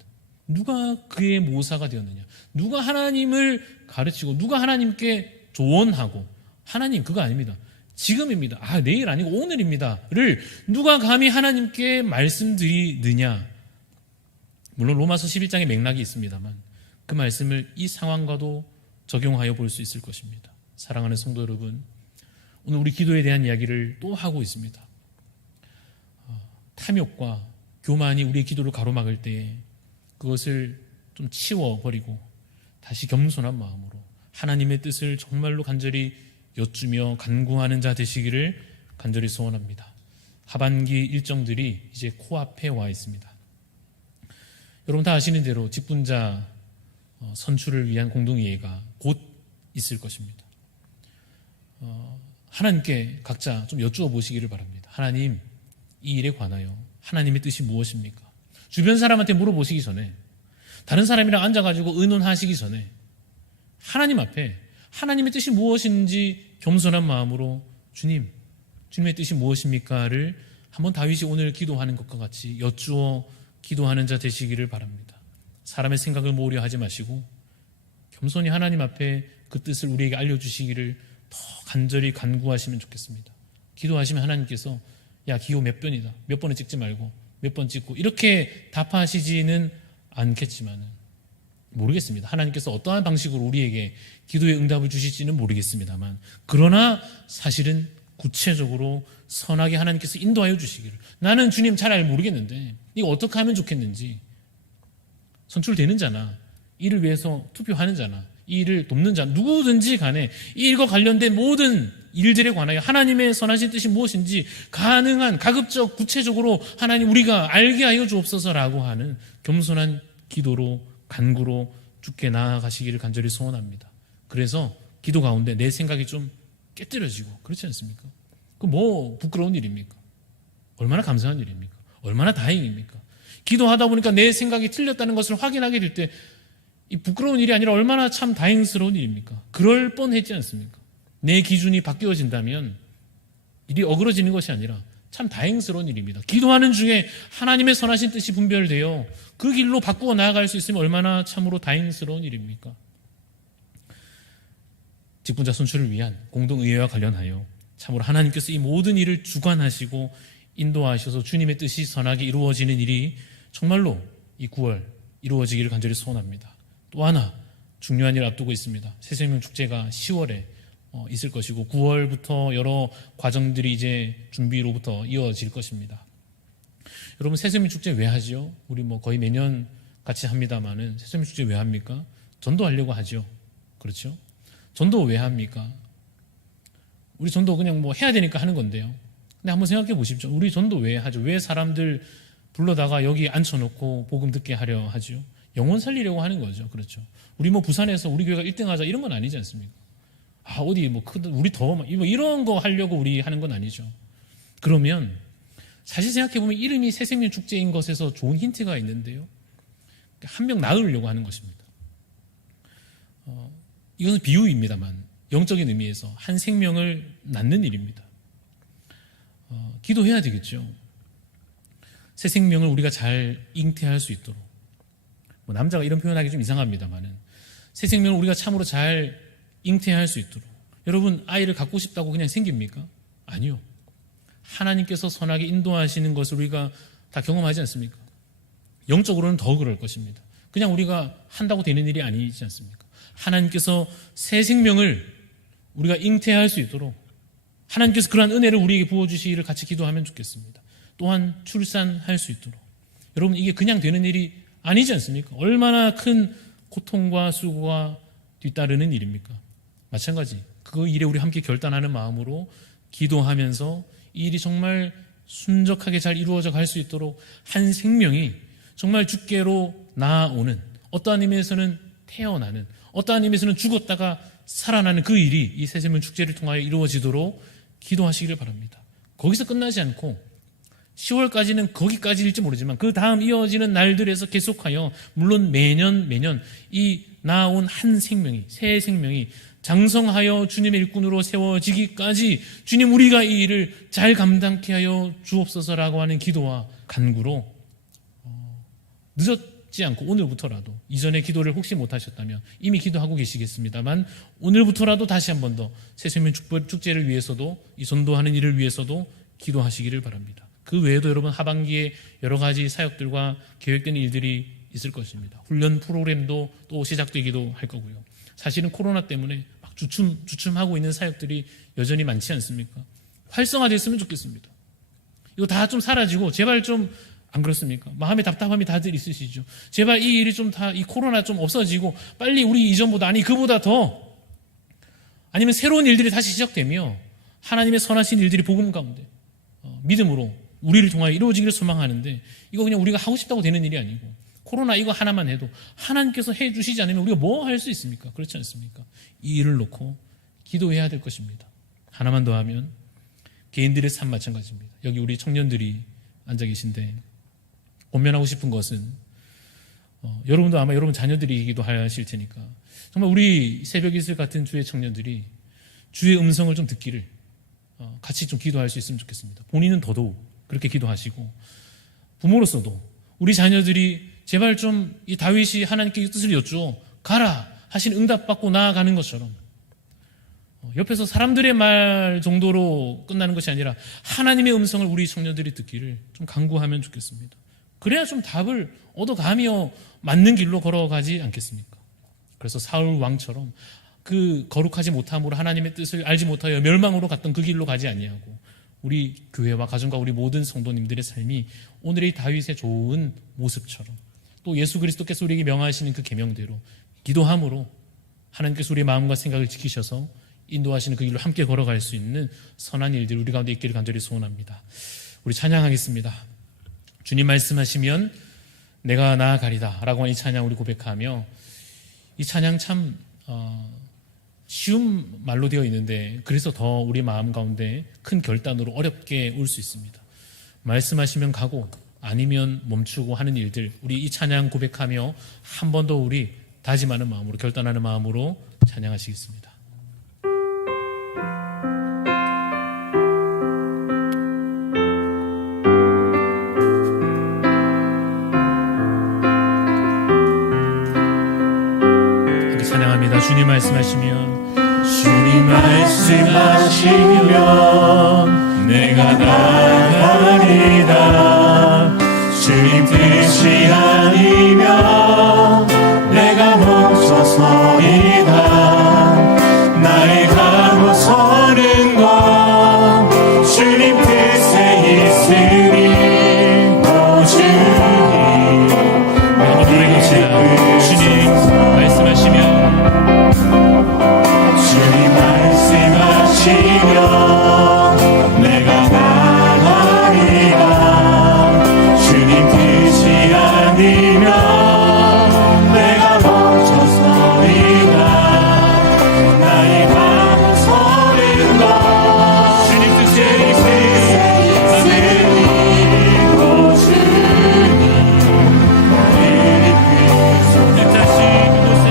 누가 그의 모사가 되었느냐, 누가 하나님을 가르치고 누가 하나님께 조언하고, 하나님 그거 아닙니다. 지금입니다. 내일 아니고 오늘입니다를 누가 감히 하나님께 말씀드리느냐. 물론 로마서 11장의 맥락이 있습니다만 그 말씀을 이 상황과도 적용하여 볼 수 있을 것입니다. 사랑하는 성도 여러분, 오늘 우리 기도에 대한 이야기를 또 하고 있습니다. 탐욕과 교만이 우리의 기도를 가로막을 때 그것을 좀 치워버리고 다시 겸손한 마음으로 하나님의 뜻을 정말로 간절히 여쭈며 간구하는 자 되시기를 간절히 소원합니다. 하반기 일정들이 이제 코앞에 와 있습니다. 여러분 다 아시는 대로 직분자 선출을 위한 공동회의가 곧 있을 것입니다. 하나님께 각자 좀 여쭈어 보시기를 바랍니다. 하나님, 이 일에 관하여 하나님의 뜻이 무엇입니까? 주변 사람한테 물어보시기 전에, 다른 사람이랑 앉아가지고 의논하시기 전에 하나님 앞에 하나님의 뜻이 무엇인지 겸손한 마음으로 주님의 뜻이 무엇입니까?를 한번 다윗이 오늘 기도하는 것과 같이 여쭈어 기도하는 자 되시기를 바랍니다. 사람의 생각을 모으려 하지 마시고 겸손히 하나님 앞에 그 뜻을 우리에게 알려주시기를 더 간절히 간구하시면 좋겠습니다. 기도하시면 하나님께서 기호 몇 번이다, 몇 번을 찍지 말고 몇 번 찍고 이렇게 답하시지는 않겠지만은 모르겠습니다. 하나님께서 어떠한 방식으로 우리에게 기도의 응답을 주실지는 모르겠습니다만, 그러나 사실은 구체적으로 선하게 하나님께서 인도하여 주시기를, 나는 주님 잘 모르겠는데 이거 어떻게 하면 좋겠는지, 선출되는 자나 이 일을 위해서 투표하는 자나 이 일을 돕는 자 누구든지 간에 이 일과 관련된 모든 일들에 관하여 하나님의 선하신 뜻이 무엇인지 가능한 가급적 구체적으로 하나님 우리가 알게 하여 주옵소서라고 하는 겸손한 기도로 간구로 주께 나아가시기를 간절히 소원합니다. 그래서 기도 가운데 내 생각이 좀 깨뜨려지고 그렇지 않습니까? 그 뭐 부끄러운 일입니까? 얼마나 감사한 일입니까? 얼마나 다행입니까? 기도하다 보니까 내 생각이 틀렸다는 것을 확인하게 될 때 이 부끄러운 일이 아니라 얼마나 참 다행스러운 일입니까? 그럴 뻔했지 않습니까? 내 기준이 바뀌어진다면 일이 어그러지는 것이 아니라 참 다행스러운 일입니다. 기도하는 중에 하나님의 선하신 뜻이 분별되어 그 길로 바꾸어 나아갈 수 있으면 얼마나 참으로 다행스러운 일입니까? 직분자 선출을 위한 공동의회와 관련하여 참으로 하나님께서 이 모든 일을 주관하시고 인도하셔서 주님의 뜻이 선하게 이루어지는 일이 정말로 이 9월 이루어지기를 간절히 소원합니다. 또 하나 중요한 일 앞두고 있습니다. 새생명 축제가 10월에 있을 것이고 9월부터 여러 과정들이 이제 준비로부터 이어질 것입니다. 여러분, 새생명 축제 왜 하죠? 우리 거의 매년 같이 합니다만은 새생명 축제 왜 합니까? 전도하려고 하죠. 그렇죠? 전도 왜 합니까? 우리 전도 그냥 해야 되니까 하는 건데요. 근데 한번 생각해 보십시오. 우리 전도 왜 하죠? 왜 사람들 불러다가 여기 앉혀놓고 복음 듣게 하려 하죠? 영혼 살리려고 하는 거죠. 그렇죠? 우리 부산에서 우리 교회가 1등 하자 이런 건 아니지 않습니까? 어디 우리 더 이런 거 하려고 우리 하는 건 아니죠. 그러면 사실 생각해 보면 이름이 새생명 축제인 것에서 좋은 힌트가 있는데요. 한 명 낳으려고 하는 것입니다. 이것은 비유입니다만 영적인 의미에서 한 생명을 낳는 일입니다. 기도해야 되겠죠. 새 생명을 우리가 잘 잉태할 수 있도록. 남자가 이런 표현하기 좀 이상합니다만은 새 생명을 우리가 참으로 잘 잉태할 수 있도록. 여러분, 아이를 갖고 싶다고 그냥 생깁니까? 아니요. 하나님께서 선하게 인도하시는 것을 우리가 다 경험하지 않습니까? 영적으로는 더 그럴 것입니다. 그냥 우리가 한다고 되는 일이 아니지 않습니까? 하나님께서 새 생명을 우리가 잉태할 수 있도록 하나님께서 그러한 은혜를 우리에게 부어주시기를 같이 기도하면 좋겠습니다. 또한 출산할 수 있도록. 여러분, 이게 그냥 되는 일이 아니지 않습니까? 얼마나 큰 고통과 수고가 뒤따르는 일입니까? 마찬가지 그 일에 우리 함께 결단하는 마음으로 기도하면서 이 일이 정말 순적하게 잘 이루어져 갈 수 있도록 한 생명이 정말 주께로 나아오는, 어떠한 의미에서는 태어나는, 어떠한 의미에서는 죽었다가 살아나는 그 일이 이 새생명 축제를 통하여 이루어지도록 기도하시기를 바랍니다. 거기서 끝나지 않고 10월까지는 거기까지일지 모르지만 그 다음 이어지는 날들에서 계속하여 물론 매년 이 나아온 한 생명이, 새 생명이 장성하여 주님의 일꾼으로 세워지기까지 주님, 우리가 이 일을 잘 감당케 하여 주옵소서라고 하는 기도와 간구로 늦었지 않고 오늘부터라도, 이전에 기도를 혹시 못하셨다면 이미 기도하고 계시겠습니다만 오늘부터라도 다시 한 번 더 새생명 축제를 위해서도, 이 전도하는 일을 위해서도 기도하시기를 바랍니다. 그 외에도 여러분, 하반기에 여러 가지 사역들과 계획된 일들이 있을 것입니다. 훈련 프로그램도 또 시작되기도 할 거고요. 사실은 코로나 때문에 막 주춤하고 있는 사역들이 여전히 많지 않습니까? 활성화됐으면 좋겠습니다. 이거 다 좀 사라지고 제발 좀, 안 그렇습니까? 마음의 답답함이 다들 있으시죠? 제발 이 일이 좀 다, 이 코로나 좀 없어지고 빨리 우리 이전보다, 아니 그보다 더, 아니면 새로운 일들이 다시 시작되며 하나님의 선하신 일들이 복음 가운데 믿음으로 우리를 통하여 이루어지기를 소망하는데, 이거 그냥 우리가 하고 싶다고 되는 일이 아니고 코로나 이거 하나만 해도 하나님께서 해주시지 않으면 우리가 뭐 할 수 있습니까? 그렇지 않습니까? 이 일을 놓고 기도해야 될 것입니다. 하나만 더 하면 개인들의 삶 마찬가지입니다. 여기 우리 청년들이 앉아 계신데 권면하고 싶은 것은 여러분도 아마 여러분 자녀들이기도 하실 테니까 정말 우리 새벽 이슬 같은 주의 청년들이 주의 음성을 좀 듣기를 같이 좀 기도할 수 있으면 좋겠습니다. 본인은 더더욱 그렇게 기도하시고, 부모로서도 우리 자녀들이 제발 좀 이 다윗이 하나님께 뜻을 여쭈어 가라 하신 응답받고 나아가는 것처럼 옆에서 사람들의 말 정도로 끝나는 것이 아니라 하나님의 음성을 우리 청년들이 듣기를 좀 간구하면 좋겠습니다. 그래야 좀 답을 얻어가며 맞는 길로 걸어가지 않겠습니까? 그래서 사울 왕처럼 그 거룩하지 못함으로 하나님의 뜻을 알지 못하여 멸망으로 갔던 그 길로 가지 아니하고 우리 교회와 가정과 우리 모든 성도님들의 삶이 오늘의 다윗의 좋은 모습처럼, 또 예수 그리스도께서 우리에게 명하시는 그 계명대로 기도함으로 하나님께서 우리의 마음과 생각을 지키셔서 인도하시는 그 길로 함께 걸어갈 수 있는 선한 일들이 우리 가운데 있기를 간절히 소원합니다. 우리 찬양하겠습니다. 주님 말씀하시면 내가 나아가리다 라고 하는 이 찬양 우리 고백하며, 이 찬양 참 쉬운 말로 되어 있는데 그래서 더 우리 마음 가운데 큰 결단으로 어렵게 올 수 있습니다. 말씀하시면 가고 아니면 멈추고 하는 일들, 우리 이 찬양 고백하며 한 번 더 우리 다짐하는 마음으로, 결단하는 마음으로 찬양하시겠습니다. 찬양합니다. 주님 말씀하시면, 주님 말씀하시면 내가 나가리다. 주님 뜻이 아니면 내가 멈춰서이다. 나의 가고 서는 것 주님 뜻에 있으니 오 주님. 한번 노래합시다. 주님 말씀하시면 주님 말씀하시면 내가 나가리라. 주님 뜻이 아니면 내가 멈춰서리라. 나의 가고 서는 것 주님 뜻에 있으니 오 주님. 뜻하신 그곳에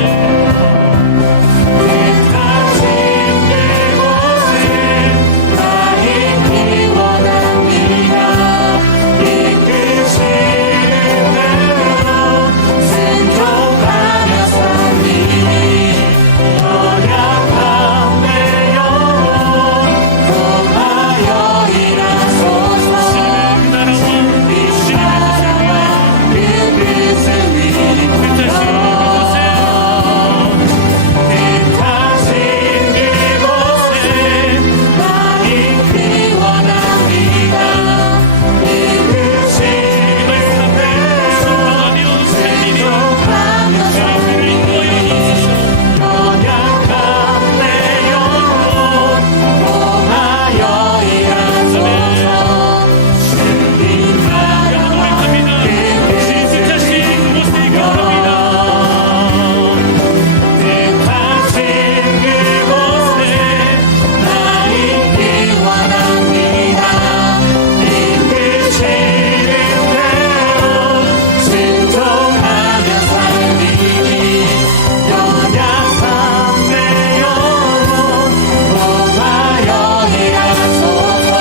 뜻하신 그곳에 나 있기 원합니다. 이끄시는 대로 순종하며 살리니 연약한 내 영혼 통하여 일하소서. 주님의 나라와 그 뜻을 뜻하신 그곳에 뜻하신 그곳에 나 있기 원합니다. 이끄시는 대로 순종하며 살리니 순종하며 살리니 연약한 내 영혼 통하여 일하소서. 주님 나라와 고백합니다. 주님 뜻하신 그곳에 기원합니다. 뜻하신 그곳에 나 있기 원합니다. 이끄시는 대로 순종하며 살리니 연약한 내 영혼 통하여 일하소서.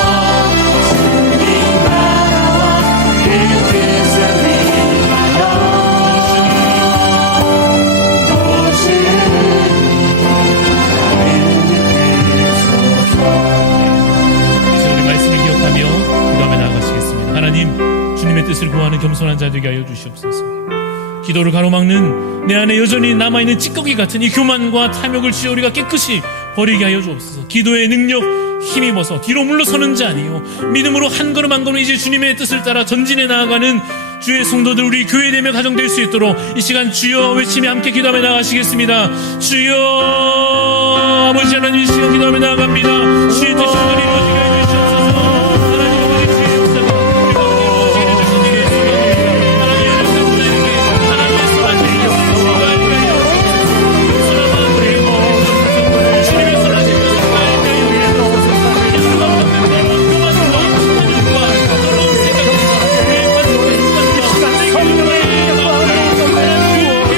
주님 나라와 그 뜻을 위하여 이제 우리 말씀을 기억하며 기도하며 나아가시겠습니다. 하나님, 주님의 뜻을 구하는 겸손한 자 되게 하여 주시옵소서. 기도를 가로막는 내 안에 여전히 남아있는 찌꺼기 같은 이 교만과 탐욕을 주여 우리가 깨끗이 버리게 하여 주옵소서. 기도의 능력 힘입어서 뒤로 물러서는 자 아니요, 믿음으로 한 걸음 한 걸음 이제 주님의 뜻을 따라 전진해 나아가는 주의 성도들, 우리 교회되며 가정될 수 있도록 이 시간 주여 외치며 함께 기도하며 나아가시겠습니다. 주여. 아버지 하나님, 이 시간 기도하며 나아갑니다. 주의 뜻이 오늘 이루어지게 해 주시옵소서. 하나님 아버지, 주의 역사가 우리 가운데 이루어지게 되시기를 소망합니다. 하나님의 역사분에게 하나님의 선하신 역사가 알게 하여 주옵소서. 선한 마음으로 주옵소서. 주님의 선하신 역사가 알게 하여 주옵소서. 예수가 없는 삶은 교만과 탐욕과 더러운 생각과 계획과 생각과 내 교회의 마음을 주옵소서. 하나님의 이루어지게 하여 주옵소서.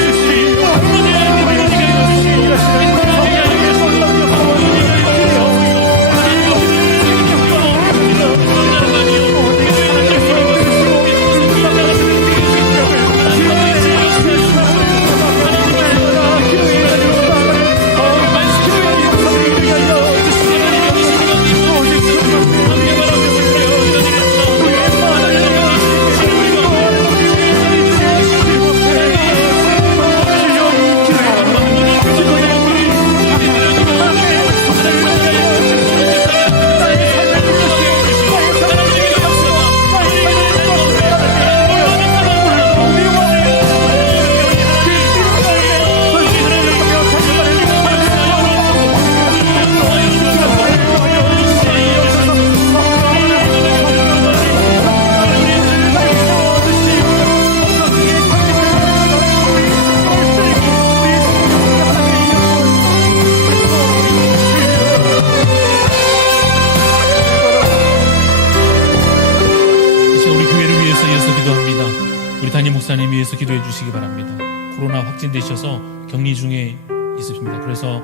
목사님 위해서 기도해 주시기 바랍니다. 코로나 확진되셔서 격리 중에 있습니다. 그래서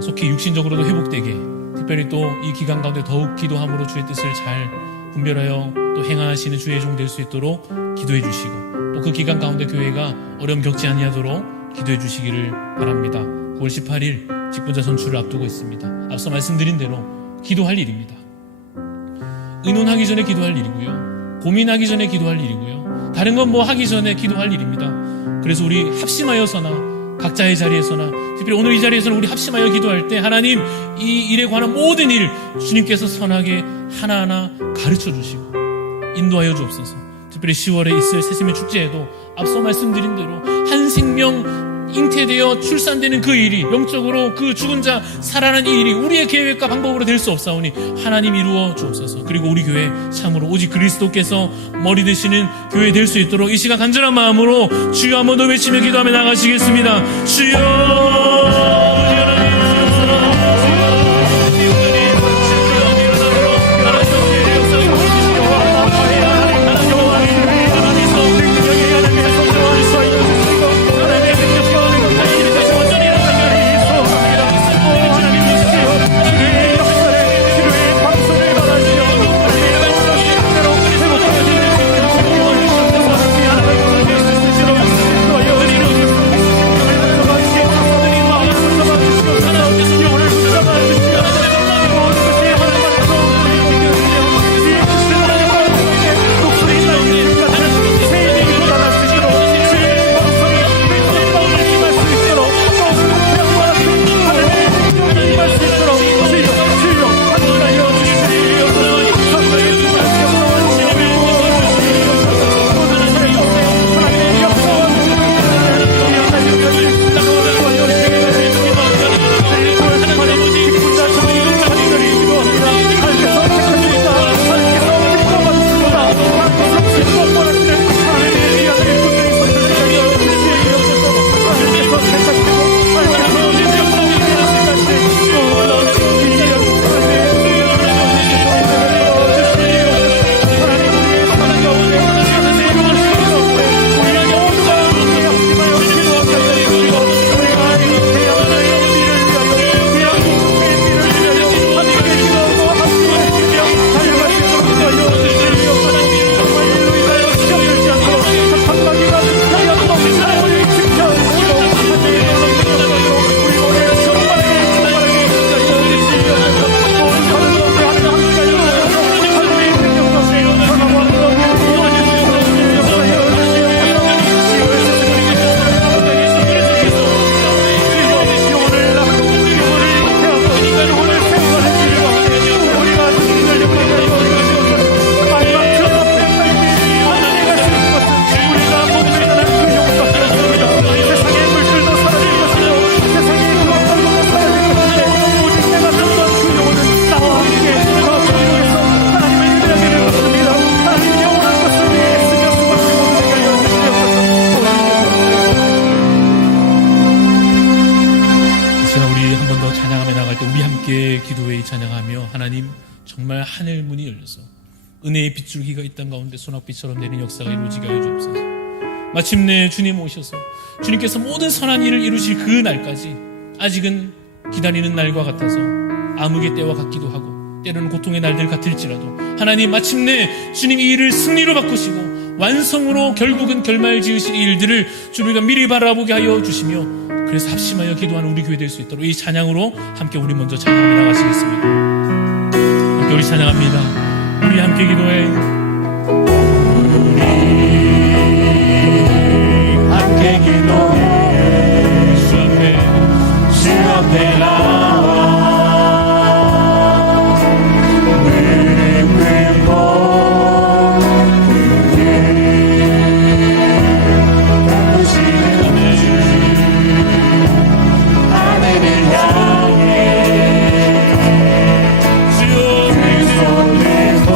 속히 육신적으로도 회복되게, 특별히 또 이 기간 가운데 더욱 기도함으로 주의 뜻을 잘 분별하여 또 행하시는 주의 종 될 수 있도록 기도해 주시고, 또 그 기간 가운데 교회가 어려움 겪지 아니하도록 기도해 주시기를 바랍니다. 9월 18일 직분자 선출을 앞두고 있습니다. 앞서 말씀드린 대로 기도할 일입니다. 의논하기 전에 기도할 일이고요, 고민하기 전에 기도할 일이고요, 다른 건 뭐 하기 전에 기도할 일입니다. 그래서 우리 합심하여서나 각자의 자리에서나 특별히 오늘 이 자리에서는 우리 합심하여 기도할 때 하나님 이 일에 관한 모든 일 주님께서 선하게 하나하나 가르쳐 주시고 인도하여 주옵소서. 특별히 10월에 있을 새심의 축제에도 앞서 말씀드린 대로 한 생명 잉태되어 출산되는 그 일이 영적으로 그 죽은 자 살아나는 이 일이 우리의 계획과 방법으로 될 수 없사오니 하나님 이루어 주옵소서. 그리고 우리 교회 참으로 오직 그리스도께서 머리 되시는 교회 될 수 있도록 이 시간 간절한 마음으로 주여 한번 더 외치며 기도하며 나가시겠습니다. 주여 정말 하늘 문이 열려서 은혜의 빗줄기가 이 땅 가운데 소낙비처럼 내리는 역사가 이루어지게 하여 주옵소서. 마침내 주님 오셔서 주님께서 모든 선한 일을 이루실 그 날까지 아직은 기다리는 날과 같아서 암흑의 때와 같기도 하고 때로는 고통의 날들 같을지라도 하나님 마침내 주님 이 일을 승리로 바꾸시고 완성으로 결국은 결말 지으실 이 일들을 주님과 미리 바라보게 하여 주시며 그래서 합심하여 기도하는 우리 교회 될 수 있도록 이 찬양으로 함께 우리 먼저 찬양하며 나가시겠습니다. 함께 우리 찬양합니다. 우리 함께 기도해. 우리 함께 기도해. 주 앞에 나와 무릎 꿇고 부르시는 주 하늘을 향해 주 손 들고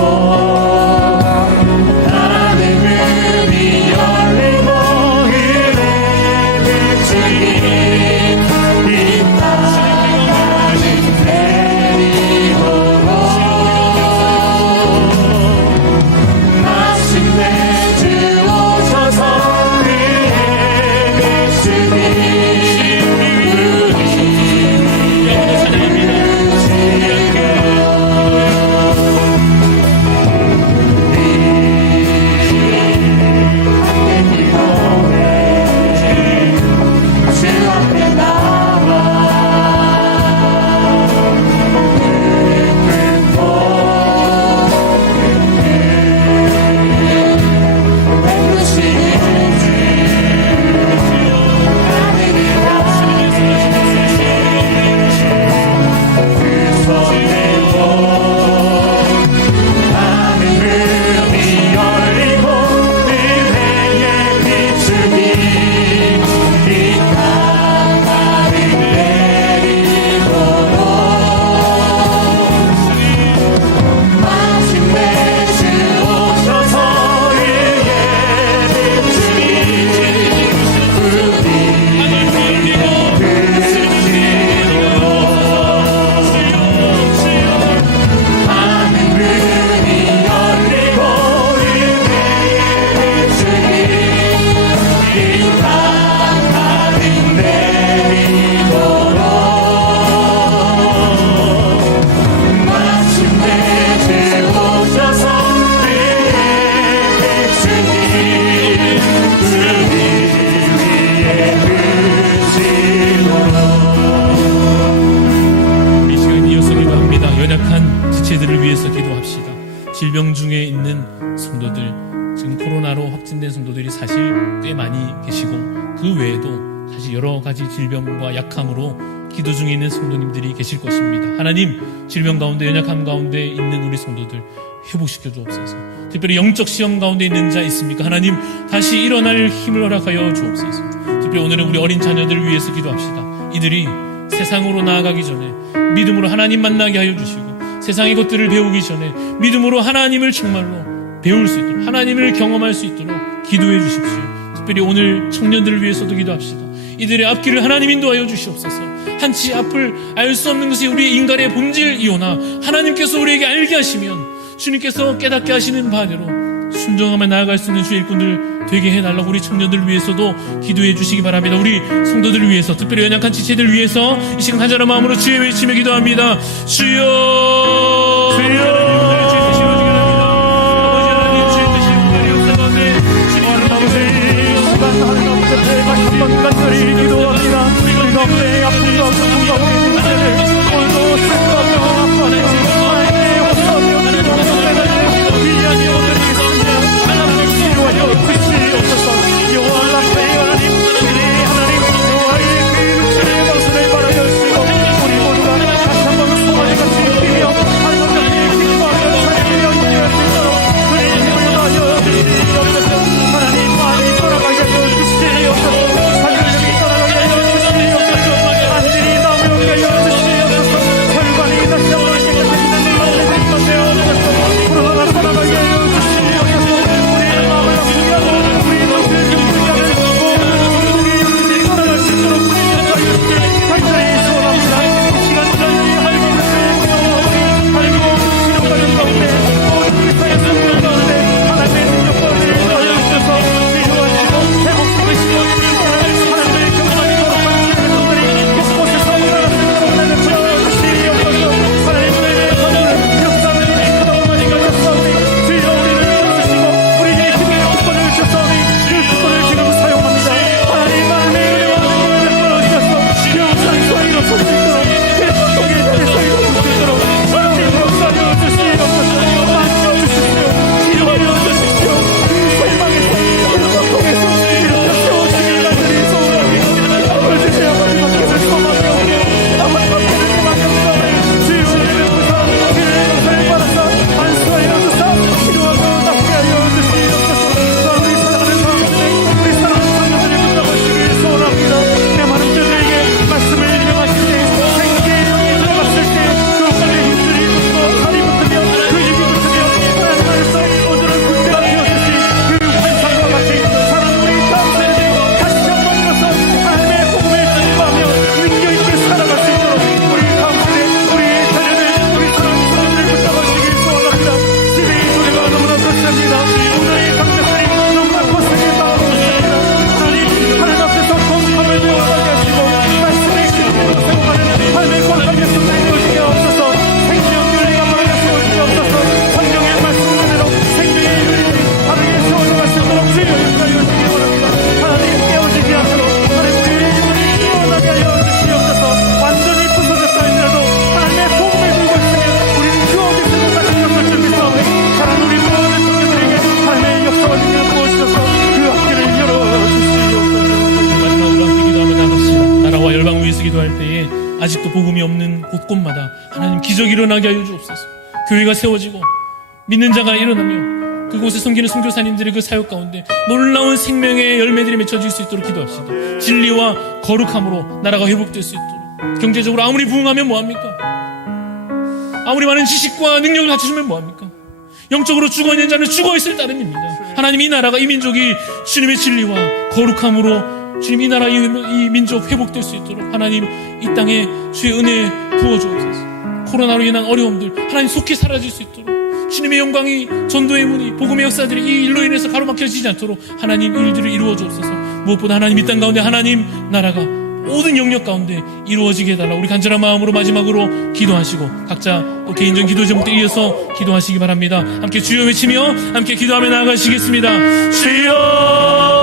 질병 중에 있는 성도들, 지금 코로나로 확진된 성도들이 사실 꽤 많이 계시고 그 외에도 사실 여러 가지 질병과 약함으로 기도 중에 있는 성도님들이 계실 것입니다. 하나님, 질병 가운데 연약함 가운데 있는 우리 성도들 회복시켜 주옵소서. 특별히 영적 시험 가운데 있는 자 있습니까? 하나님, 다시 일어날 힘을 허락하여 주옵소서. 특별히 오늘은 우리 어린 자녀들을 위해서 기도합시다. 이들이 세상으로 나아가기 전에 믿음으로 하나님 만나게 하여 주시고, 세상의 것들을 배우기 전에 믿음으로 하나님을 정말로 배울 수 있도록, 하나님을 경험할 수 있도록 기도해 주십시오. 특별히 오늘 청년들을 위해서도 기도합시다. 이들의 앞길을 하나님 인도하여 주시옵소서. 한치 앞을 알 수 없는 것이 우리의 인간의 본질이오나 하나님께서 우리에게 알게 하시면 주님께서 깨닫게 하시는 바대로 순종하며 나아갈 수 있는 주의 일꾼들 되게 해달라고 우리 청년들을 위해서도 기도해 주시기 바랍니다. 우리 성도들을 위해서, 특별히 연약한 지체들을 위해서 이 시간 간절한 마음으로 주의 외치며 기도합니다. 주여, 주여. 한번 간절히 기도합니다. 우리 가운데 아픔과 고통과 우리 문제를 오늘도 생각하며 아파하며 하나님의 호소하며 기도하며 위안이 오늘이겠습니다. 하나님 치료하여 주시옵소서. 여호와 라파의 하나님, 우리 하나님 여호와의 그 육체의 방선을 바라여 주시고 우리 모두가 다시 한번 소원을 같이 느끼며 하나님의 기뻐하며 살리며 인내할 수 있도록 그의 힘을 다하여 주시옵소서. 하나님 많이 돌아가게 하여 주시옵소서. 아직도 복음이 없는 곳곳마다 하나님 기적이 일어나게 하여 주옵소서. 교회가 세워지고 믿는 자가 일어나며 그곳에 섬기는 선교사님들의 그 사역 가운데 놀라운 생명의 열매들이 맺혀질 수 있도록 기도합시다. 진리와 거룩함으로 나라가 회복될 수 있도록. 경제적으로 아무리 부흥하면 뭐합니까? 아무리 많은 지식과 능력을 갖추시면 뭐합니까? 영적으로 죽어있는 자는 죽어있을 따름입니다. 하나님, 이 나라가, 이 민족이 주님의 진리와 거룩함으로 주님, 이 나라, 이 민족 회복될 수 있도록 하나님, 이 땅에 주의 은혜 부어주옵소서. 코로나로 인한 어려움들 하나님 속히 사라질 수 있도록, 주님의 영광이, 전도의 문이, 복음의 역사들이 이 일로 인해서 가로막혀지지 않도록 하나님 일들을 이루어 주옵소서. 무엇보다 하나님, 이 땅 가운데 하나님 나라가 모든 영역 가운데 이루어지게 해달라. 우리 간절한 마음으로 마지막으로 기도하시고 각자 또 개인적인 기도 제목들 이어서 기도하시기 바랍니다. 함께 주여 외치며 함께 기도하며 나아가시겠습니다. 주여.